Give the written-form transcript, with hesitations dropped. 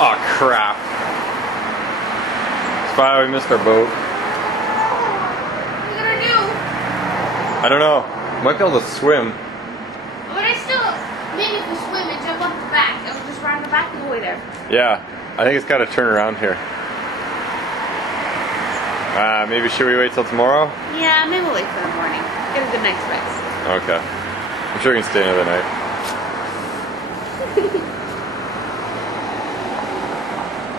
Oh crap. Spy, we missed our boat. What are you gonna do? I don't know. Might be able to swim. But I still, maybe if we swim and jump off the back, and we'll just ride the back all the way there. Yeah, I think it's got to turn around here. Maybe should we wait till tomorrow? Yeah, maybe we'll wait for the morning. Get a good night's rest. Okay. I'm sure we can stay another night.